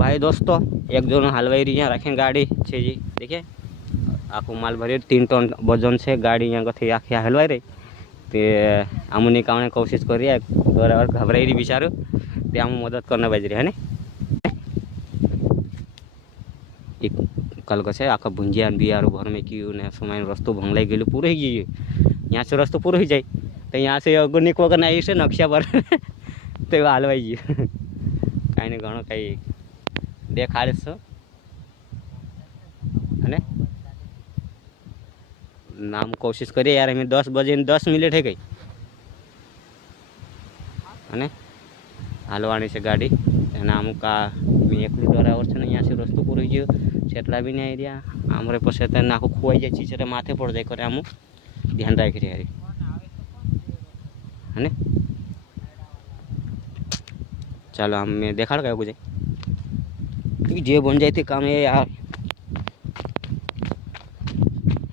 भाई दोस्तों एक जन हलवाई रही रखें गाड़ी छे जी देखिए आखू माल भरी 3 टन वजन से गाड़ी यहाँ थी आखी हलवाई रही ते आम निकालने कोशिश करिए बराबर घबराई रही बिचारो ते आम मदद करने बाज रही है ने कल कसे आखा भुंजिया बिहार भर में क्यों ने समय रस्तो भंगलाई गए पूरे ही गए यहाँ से रस्तो पूरा ही जाए तो यहाँ से अगर निको अगर नहीं से नक्शा पर तो हलवाई गए कहीं घणो कहीं देखाड़ीश नाम कोशिश करिए यार हमें 10 बजे 10 मिनट है गई है हालवाणी से गाड़ी नाम का मैं एक ड्राइवर से यहाँ से रस्तो पूरी गयो सेटला भी नहीं रहा आमरे पसे नाखो खुआई जाए चीज माथे पड़ जाए करे आम ध्यान राखी रही है चलो हम मैं देखाड़ गया बुझे जे बन जाती काम है यार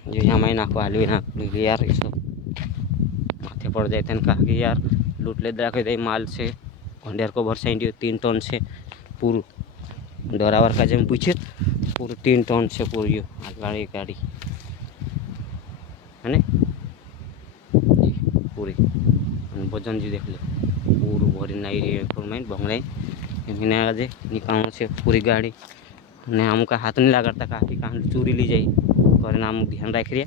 जो यहाँ मैं नाखो हालवी ना यार ये सब माथे पड़ जाते हैं कहा कि यार लूट ले रखे दे माल से घंडेर को भरसा 3 टन से पूरा ड्राइवर का जब पूछे पूरे 3 टन से पूरी गाड़ी गाड़ी है पूरी वजन जी देख लो पूरा भरी नहीं रही भंगलाई आज निकाल से पूरी गाड़ी ने हमका हाथ नहीं लगाता काफी कहाँ चोरी ली जाए करे नाम ध्यान रख रही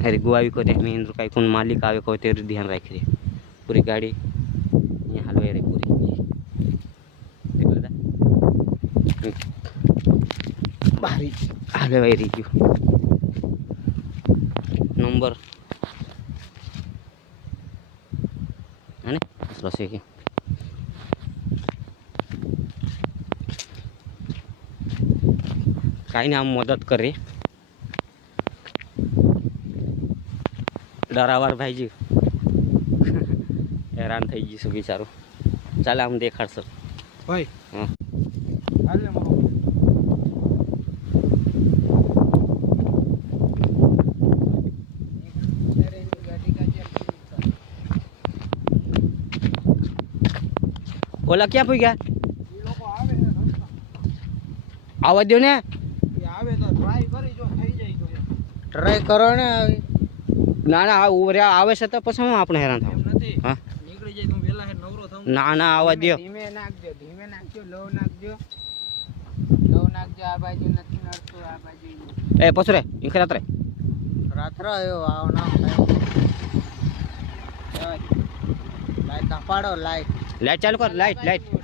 अरे गुआ भी कहते हमें कहीं कौन मालिक आवे कहते ध्यान रख रही पूरी गाड़ी यहाँ हलवाई रही पूरी भारी हलवाई रही क्यों नंबर है ना रसे की कहीं हम मदद करें डरावर भाई जी हैरान थी जी बिचारो चल हम देखाड़ सर भाई हाँ ओला क्या पी गया आवाज दो ने ट्राई करो ने ना ना उभऱ्या आवे છે તો પછી આપણે હેરાન થાવ હા નીકળી જાય તો વેલા હે નવરો થાવ ના ના આવા દયો ધીમે નાખજો લો નાખજો આ બાજુ નથી નડતો આ બાજુ એ પછરે ઇખરા રાત્રે રાત્રે આયો આવ નામ થાય લાઈટ પાડો લાઈટ ચાલુ કર લાઈટ